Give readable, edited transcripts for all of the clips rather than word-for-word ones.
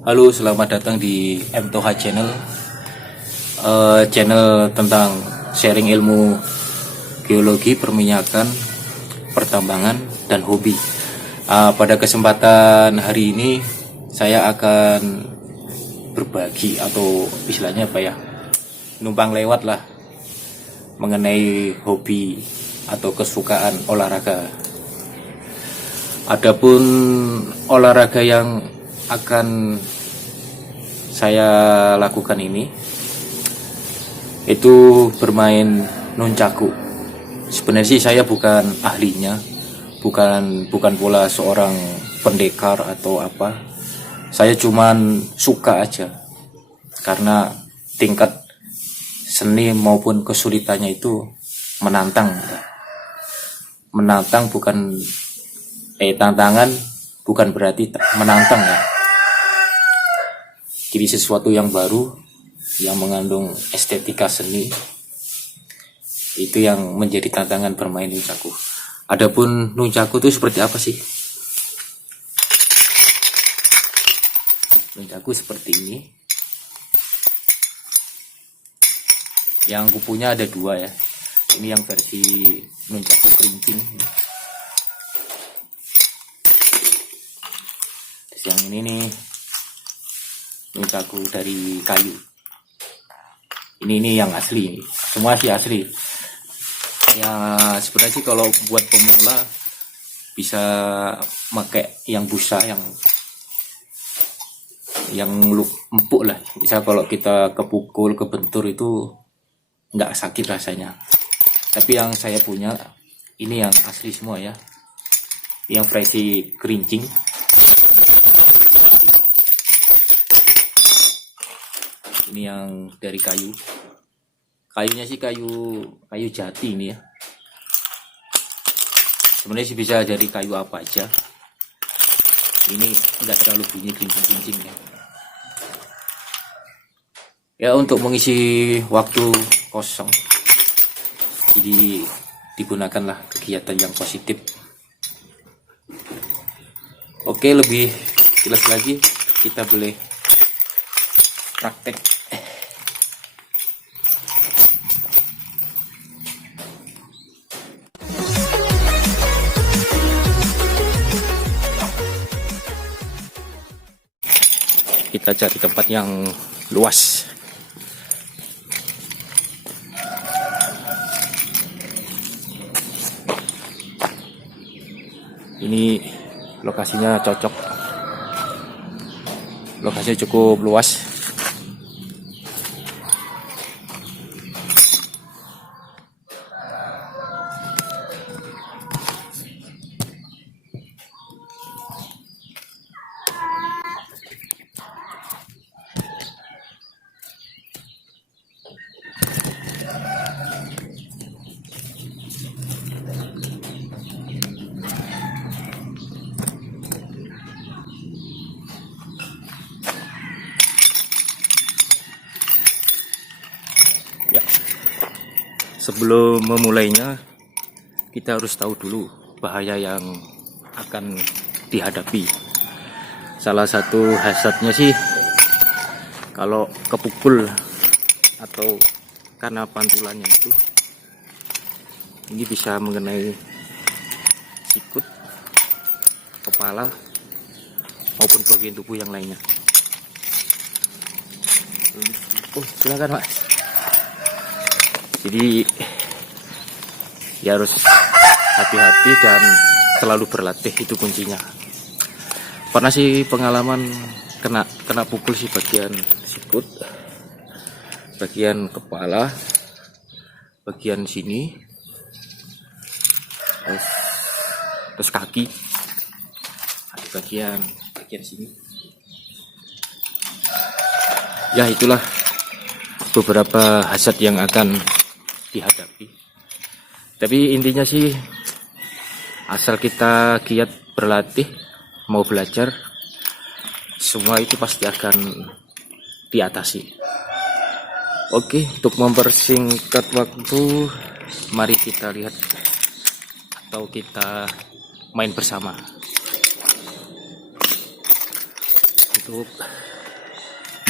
Halo, selamat datang di M2H Channel, channel tentang sharing ilmu geologi, perminyakan, pertambangan, dan hobi. Pada kesempatan hari ini, saya akan berbagi atau istilahnya apa ya, numpang lewat lah, mengenai hobi atau kesukaan olahraga. Adapun olahraga yang akan saya lakukan ini itu bermain nunchaku. Sebenarnya sih saya bukan ahlinya, bukan pula seorang pendekar atau apa. Saya cuman suka aja, karena tingkat seni maupun kesulitannya itu menantang. Menantang bukan tantangan bukan berarti menantang ya. Jadi sesuatu yang baru, yang mengandung estetika seni, itu yang menjadi tantangan bermain nunchaku. Adapun nunchaku itu seperti apa sih? Nunchaku seperti ini. Yang kupunya ada dua ya. Ini yang versi nunchaku kerincing. Terus yang ini nih, nunchaku dari kayu. Ini yang asli, semua sih asli. Ya sebenarnya sih kalau buat pemula bisa pakai yang busa, yang empuk lah. Bisa kalau kita kepukul, kebentur itu nggak sakit rasanya. Tapi yang saya punya ini yang asli semua ya, yang versi kerincing. Ini yang dari kayu. Kayunya sih kayu jati ini ya. Sebenarnya sih bisa dari kayu apa aja. Ini enggak terlalu bunyi klincing-klincing ya. Ya untuk mengisi waktu kosong. Jadi digunakanlah kegiatan yang positif. Oke, lebih jelas lagi kita boleh praktek. Kita cari tempat yang luas. Ini lokasinya cocok. Lokasinya cukup luas. Ya. Sebelum memulainya, kita harus tahu dulu bahaya yang akan dihadapi. Salah satu hazardnya sih, kalau kepukul atau karena pantulannya itu, ini bisa mengenai sikut, kepala, maupun bagian tubuh yang lainnya. Oh, silakan Pak. Jadi ya harus hati-hati dan selalu berlatih, itu kuncinya. Pernah sih pengalaman kena pukul sih bagian sikut, bagian kepala, bagian sini, terus kaki, bagian sini. Ya itulah beberapa hazard yang akan dihadapi. Tapi intinya sih, asal kita giat berlatih, mau belajar, semua itu pasti akan diatasi. Oke, untuk mempersingkat waktu, mari kita lihat atau kita main bersama. Untuk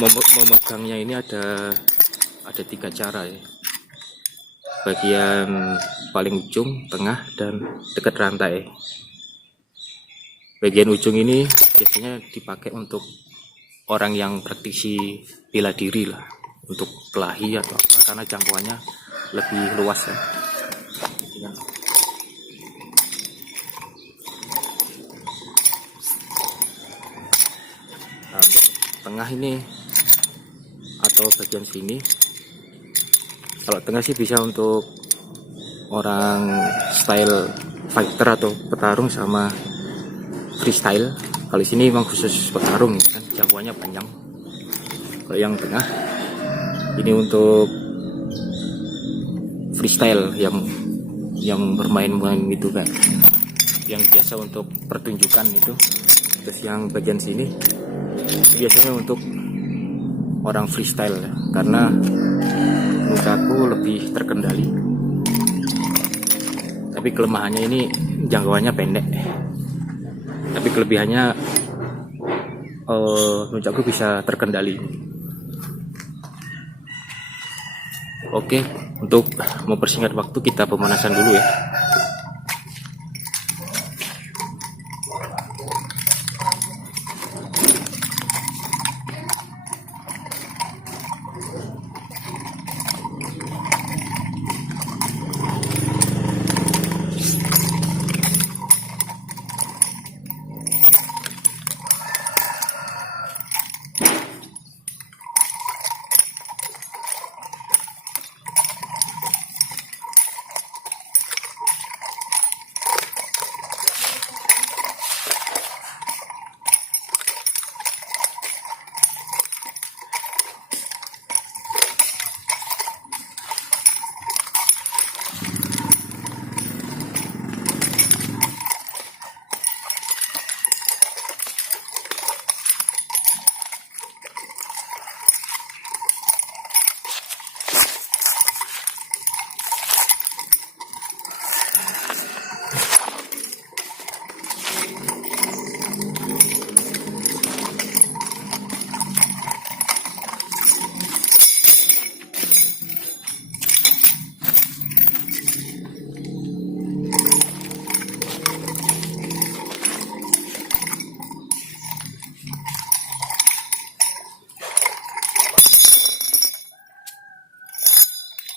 memegangnya ini ada 3 cara ya. Bagian paling ujung, tengah, dan dekat rantai. Bagian ujung ini biasanya dipakai untuk orang yang praktisi bela diri lah, untuk kelahi atau apa, karena jangkauannya lebih luas ya. Nah, untuk tengah ini atau bagian sini, kalau tengah sih bisa untuk orang style fighter atau petarung sama freestyle. Kalau sini memang khusus petarung kan, jangkauannya panjang. Kalau yang tengah ini untuk freestyle yang bermain-main gitu kan, yang biasa untuk pertunjukan itu. Terus yang bagian sini biasanya untuk orang freestyle ya, karena mukaku lebih terkendali. Tapi kelemahannya ini jangkauannya pendek, tapi kelebihannya nunjakku bisa terkendali. Oke, untuk mempersingkat waktu kita pemanasan dulu ya.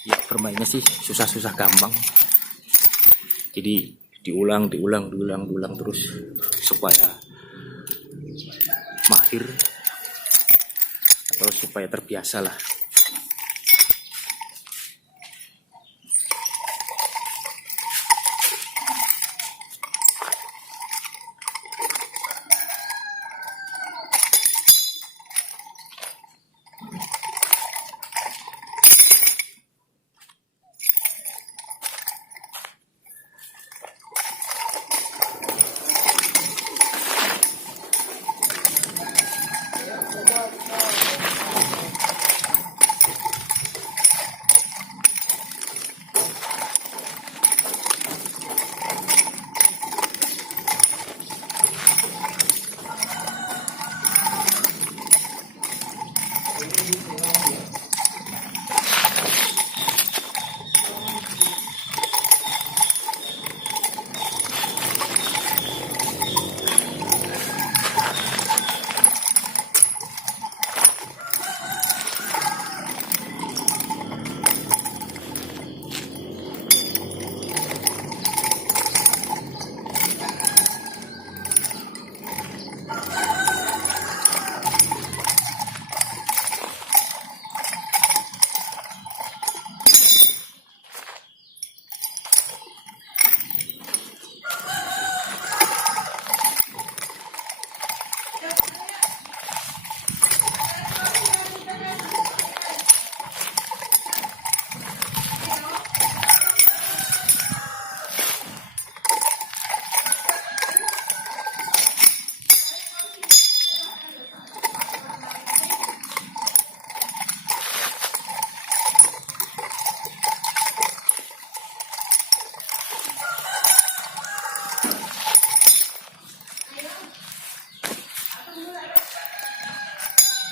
Ya, bermainnya sih susah-susah gampang. Jadi diulang terus supaya mahir atau supaya terbiasa lah.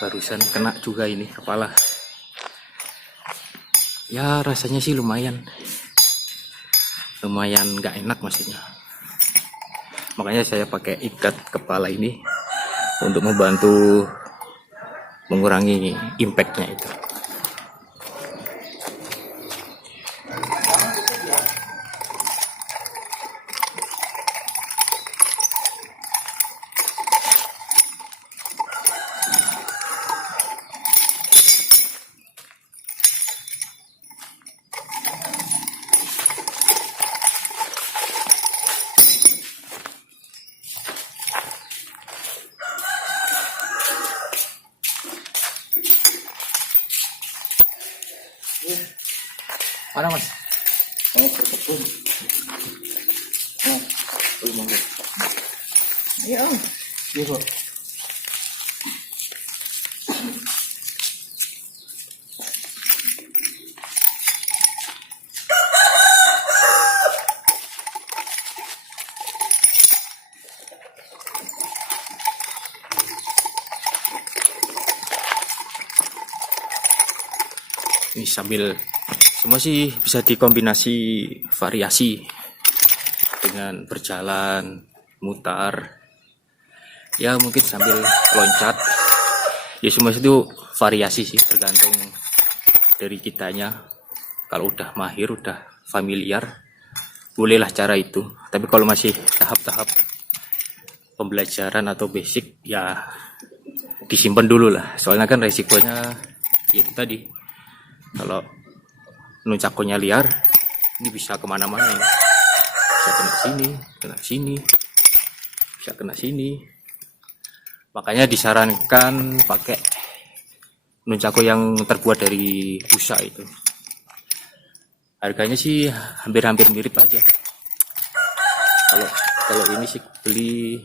barusan kena juga ini kepala. Ya rasanya sih lumayan nggak enak maksudnya. Makanya saya pakai ikat kepala ini untuk membantu mengurangi impactnya itu. Mana mas? Berkebun. Monggo. Iya. Iya kok. Ini sambil semua sih bisa dikombinasi variasi dengan berjalan, mutar, ya mungkin sambil loncat. Ya semua itu variasi sih, tergantung dari kitanya. Kalau udah mahir, udah familiar, bolehlah cara itu. Tapi kalau masih tahap-tahap pembelajaran atau basic, ya disimpan dulu lah. Soalnya kan resikonya ya itu tadi. Kalau nuncakunya liar, ini bisa kemana-mana ya. Bisa kena sini, bisa kena sini. Makanya disarankan pakai nuncaku yang terbuat dari busa itu. Harganya sih hampir-hampir mirip aja. Kalau ini sih beli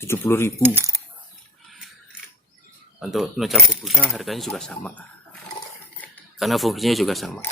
70.000. Untuk nuncaku busa harganya juga sama. Karena fungsinya juga sama.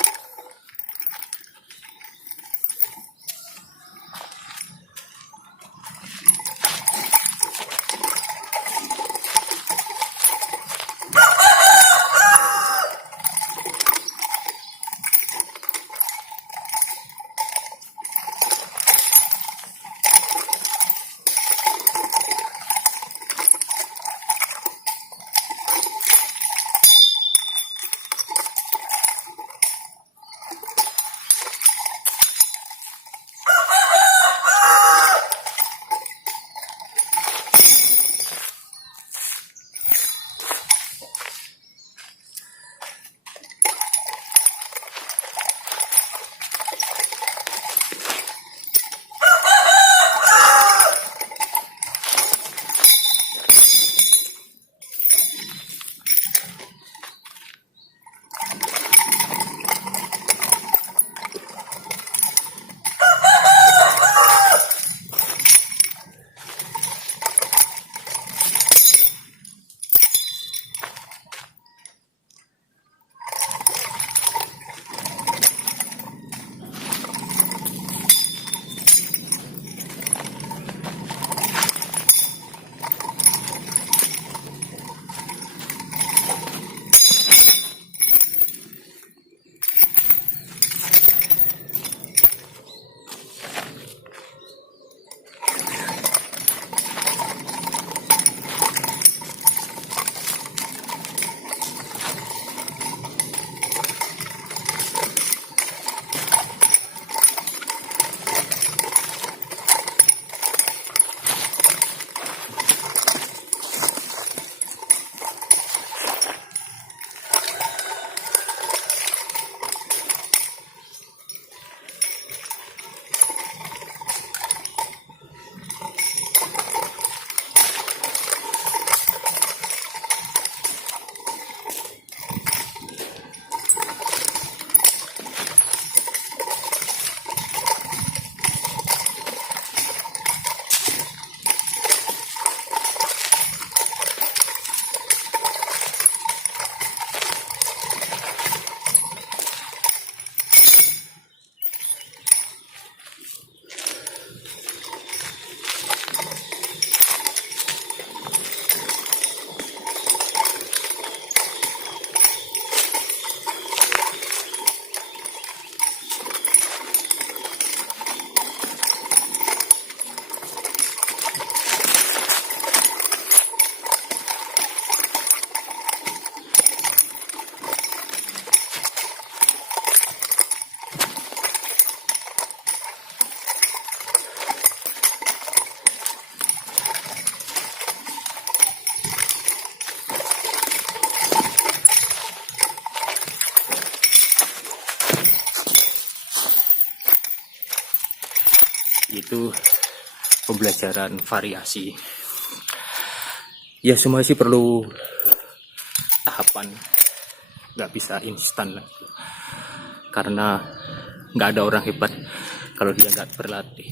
yaitu pembelajaran variasi. Ya semua sih perlu tahapan, nggak bisa instan lah. Karena nggak ada orang hebat kalau dia nggak berlatih.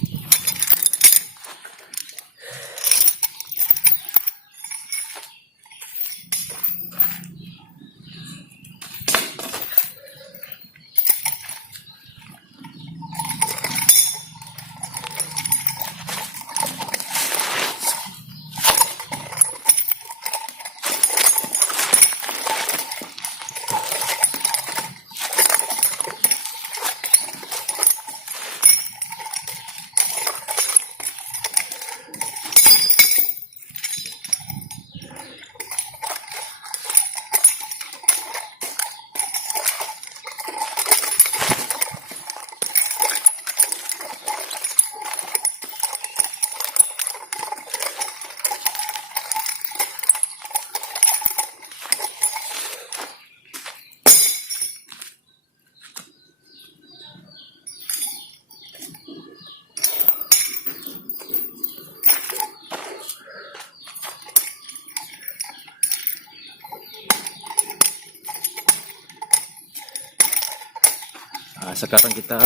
Nah, sekarang kita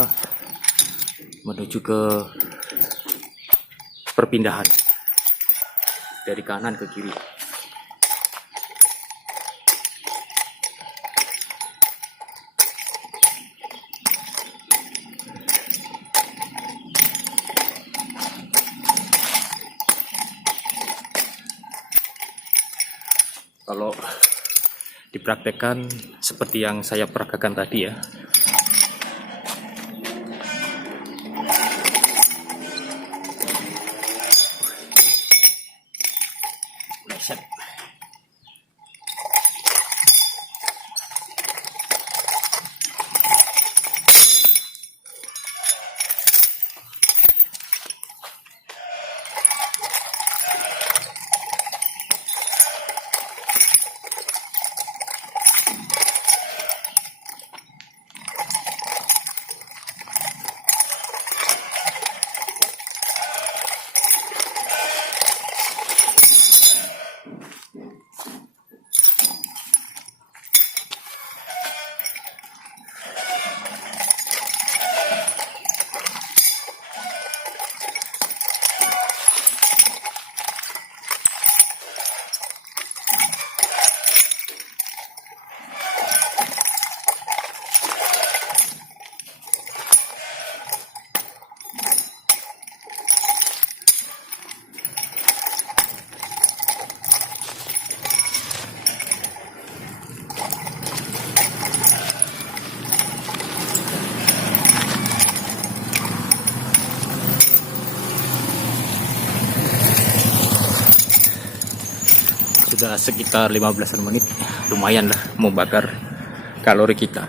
menuju ke perpindahan dari kanan ke kiri. Kalau dipraktekkan seperti yang saya peragakan tadi ya. Sudah sekitar 15 menit, lumayan lah membakar kalori kita.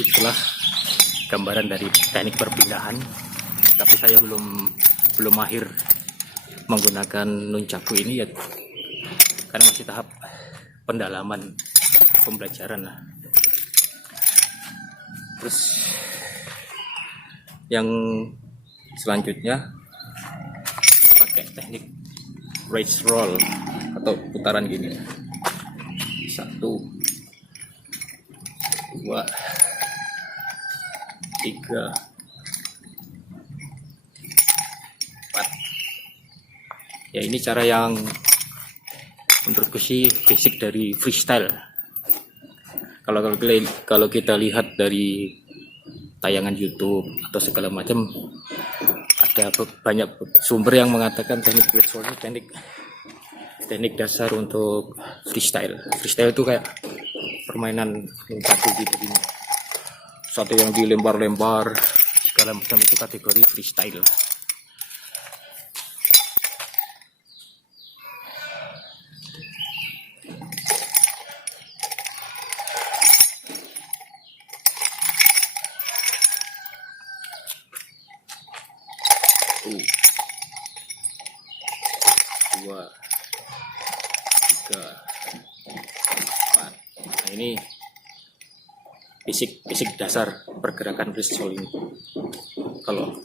Itulah gambaran dari teknik perpindahan, tapi saya belum mahir menggunakan nunchaku ini ya, karena masih tahap pendalaman pembelajaran lah. Terus yang selanjutnya pakai teknik race roll atau putaran gini. 1, 2, 3, 4. Ya, ini cara yang menurutku sih basic dari freestyle. Kalau kita lihat dari tayangan YouTube atau segala macam, ada banyak sumber yang mengatakan teknik freestyle ini teknik dasar untuk freestyle. Freestyle itu kayak permainan batu gitu, satu yang dilempar-lempar segala macam, itu kategori freestyle. Dua, 3, 4. Nah, ini basic dasar pergerakan freestyle ini. Kalau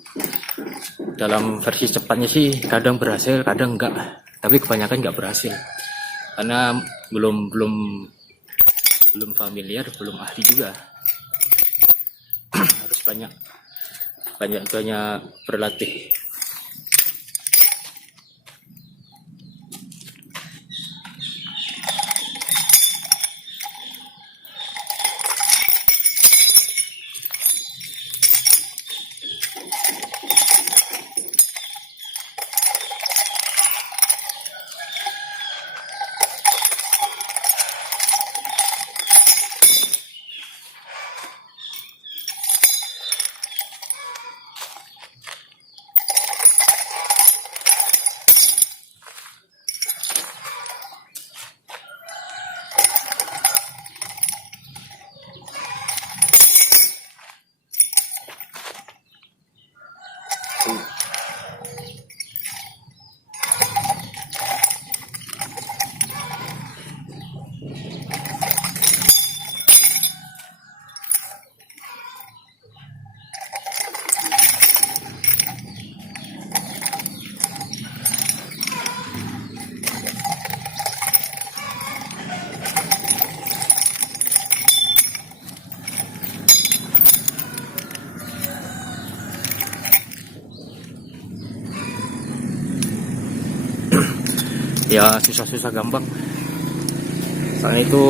dalam versi cepatnya sih kadang berhasil, kadang enggak, tapi kebanyakan enggak berhasil karena belum familiar, belum ahli juga. Harus banyak berlatih. Ya, susah-susah gampang. Soalnya itu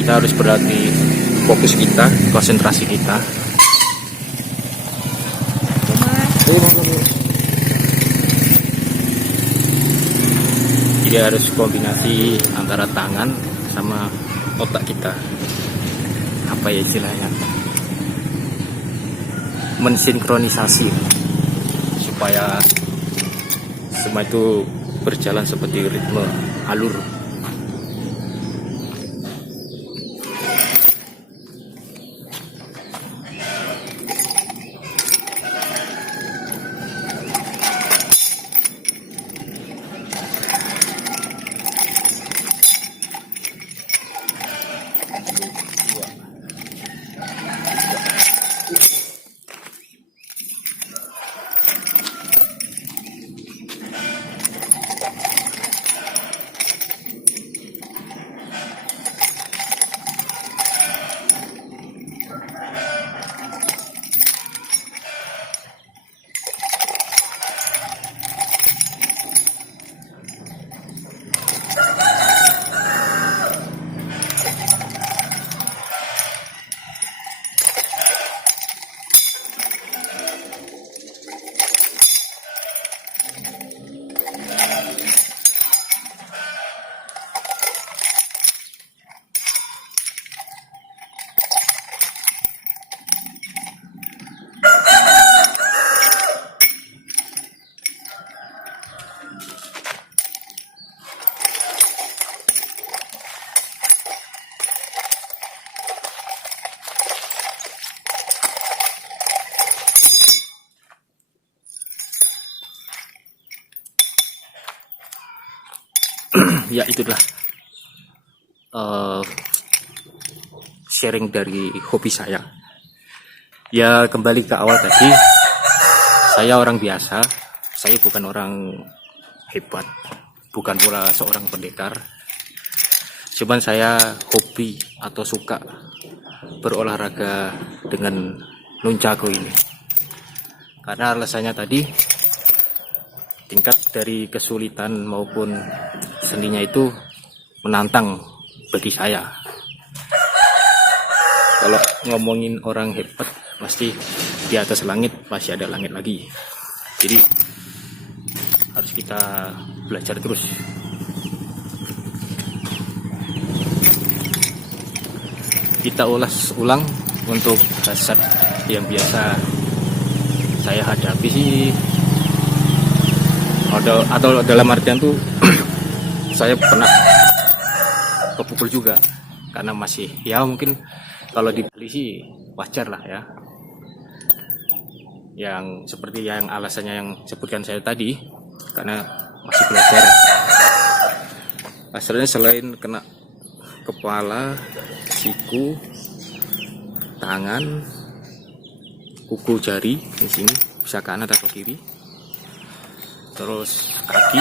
kita harus berlatih fokus kita, konsentrasi kita. Jadi harus kombinasi antara tangan sama otak kita. Apa ya istilahnya? Mensinkronisasi supaya semua itu berjalan seperti ritme alur. Ya, itulah sharing dari hobi saya. Ya kembali ke awal tadi, saya orang biasa, saya bukan orang hebat, bukan pula seorang pendekar. Cuman saya hobi atau suka berolahraga dengan nunchaku ini. Karena alasannya tadi, tingkat dari kesulitan maupun seninya itu menantang bagi saya. Kalau ngomongin orang hebat, pasti di atas langit masih ada langit lagi. Jadi harus kita belajar terus. Kita ulas ulang untuk hazard yang biasa saya hadapi sih, atau dalam artian tuh saya pernah kepukul juga, karena masih ya mungkin kalau di Bali sih wajar lah ya, yang seperti yang alasannya yang sebutkan saya tadi, karena masih belajar. Asalnya selain kena kepala, siku, tangan, kuku jari di sini, bisa kanan atau kiri, terus kaki,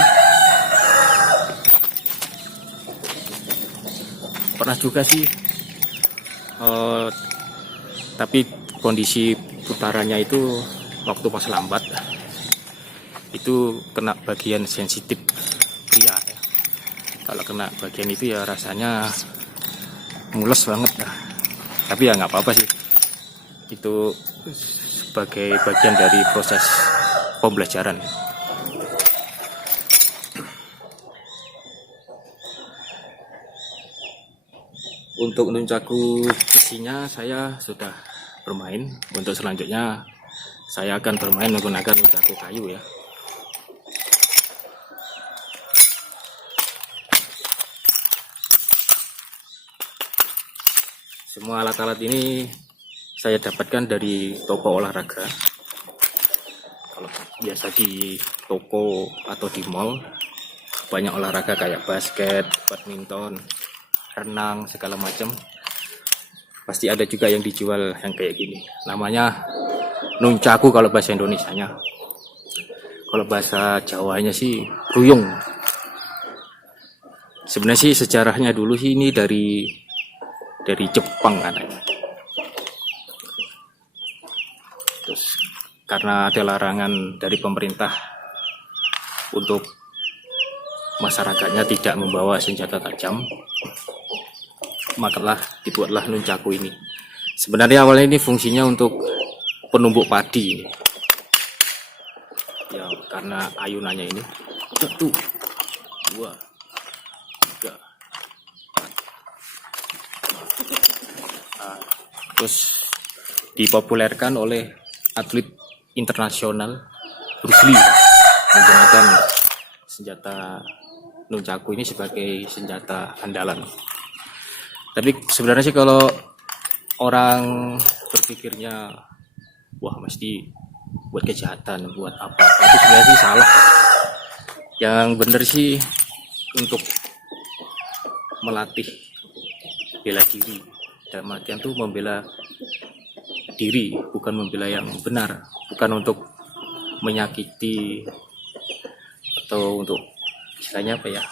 pernah juga sih, tapi kondisi putarannya itu waktu pas lambat itu kena bagian sensitif pria ya. Kalau kena bagian itu ya rasanya mules banget lah. Tapi ya nggak apa-apa sih, itu sebagai bagian dari proses pembelajaran. Untuk nunchaku besinya saya sudah bermain. Untuk selanjutnya saya akan bermain menggunakan nunchaku kayu ya. Semua alat-alat ini saya dapatkan dari toko olahraga. Kalau biasa di toko atau di mall banyak olahraga kayak basket, badminton, renang, segala macam. Pasti ada juga yang dijual yang kayak gini. Namanya nunchaku kalau bahasa Indonesianya. Kalau bahasa Jawanya sih ruyung. Sebenarnya sih sejarahnya dulu sih ini dari Jepang katanya. Terus karena ada larangan dari pemerintah untuk masyarakatnya tidak membawa senjata tajam, makalah dibuatlah nunchaku ini. Sebenarnya awalnya ini fungsinya untuk penumbuk padi. Ya karena ayunannya ini 1, 2, 3. Nah, terus dipopulerkan oleh atlet internasional Bruce Lee menggunakan senjata nunchaku ini sebagai senjata andalan. Tapi sebenarnya sih kalau orang berpikirnya wah mesti buat kejahatan, buat apa, itu sebenarnya sih salah. Yang benar sih untuk melatih bela diri, dalam artian tuh membela diri, bukan membela yang benar, bukan untuk menyakiti atau untuk istilahnya apa ya,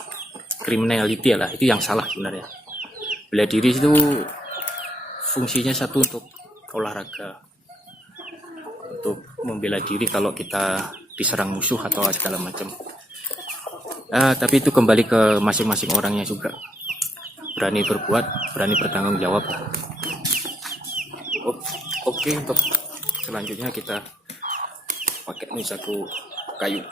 criminality lah, itu yang salah sebenarnya. Bela diri itu fungsinya satu untuk olahraga, untuk membela diri kalau kita diserang musuh atau segala macam. Tapi itu kembali ke masing-masing orangnya juga, berani berbuat, berani bertanggung jawab. Oke, untuk selanjutnya kita pakai nunchaku kayu.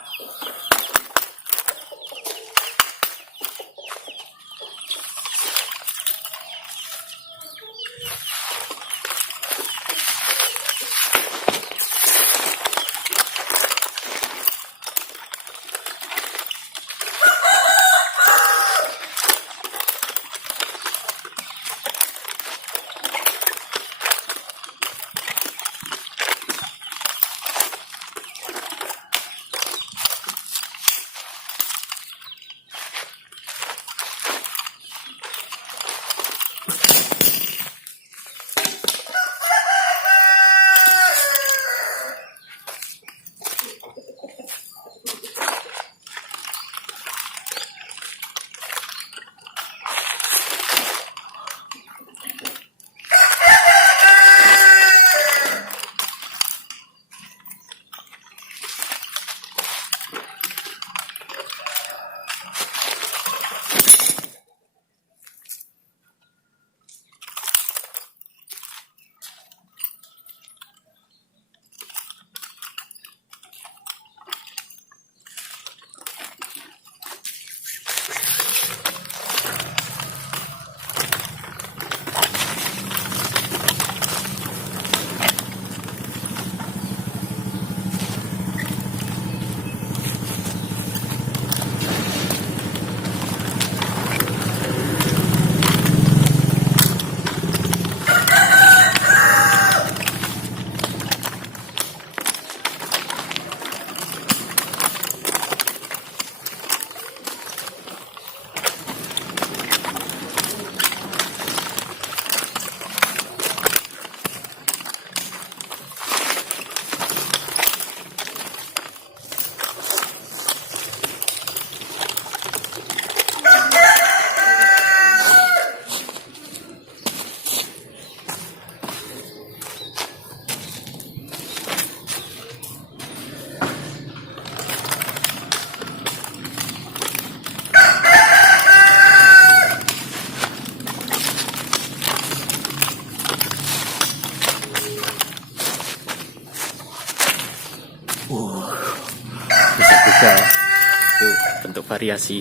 olahraga itu bentuk variasi.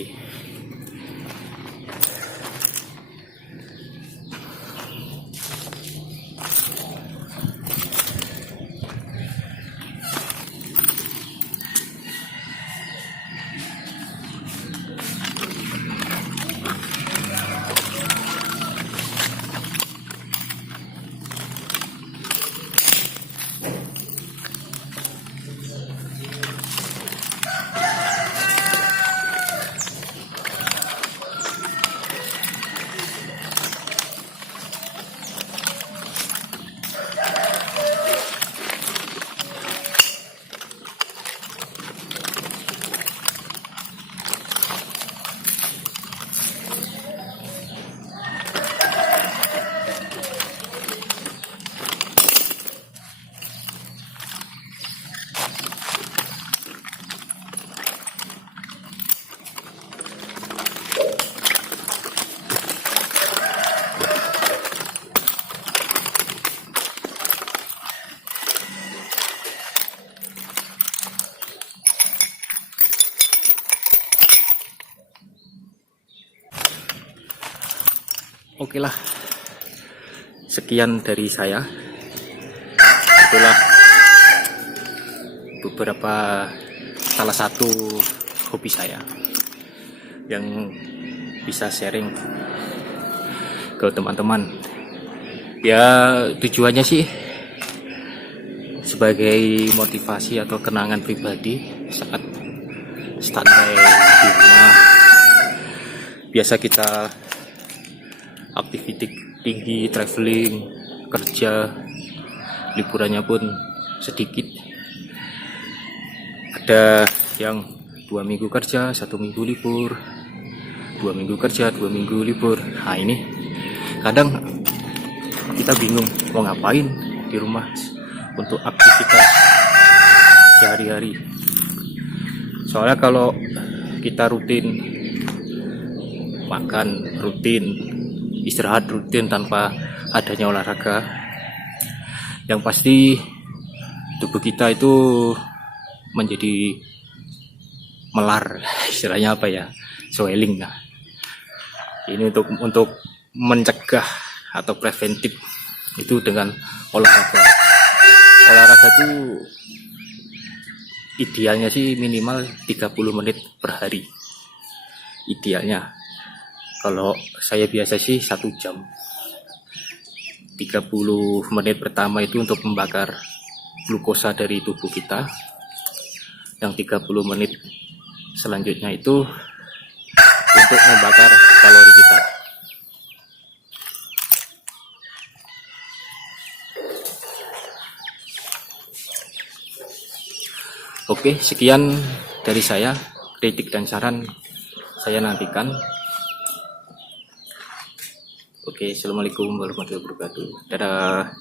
Oke lah, sekian dari saya. Itulah beberapa salah satu hobi saya yang bisa sharing ke teman-teman. Ya tujuannya sih sebagai motivasi atau kenangan pribadi saat standby di rumah. Biasa kita aktivitas tinggi, traveling, kerja, liburannya pun sedikit. Ada yang 2 minggu kerja, 1 minggu libur, 2 minggu kerja, 2 minggu libur. Nah ini kadang kita bingung mau ngapain di rumah untuk aktivitas sehari-hari. Soalnya kalau kita rutin makan, rutin istirahat, rutin tanpa adanya olahraga, yang pasti tubuh kita itu menjadi melar, istilahnya apa ya, swelling. Nah ini untuk mencegah atau preventif itu dengan olahraga. Olahraga itu idealnya sih minimal 30 menit per hari idealnya. Kalau saya biasa sih 1 jam. 30 menit pertama itu untuk membakar glukosa dari tubuh kita. Yang 30 menit selanjutnya itu untuk membakar kalori kita. Oke, sekian dari saya. Kritik dan saran saya nantikan. Oke, assalamualaikum warahmatullahi wabarakatuh. Dadah.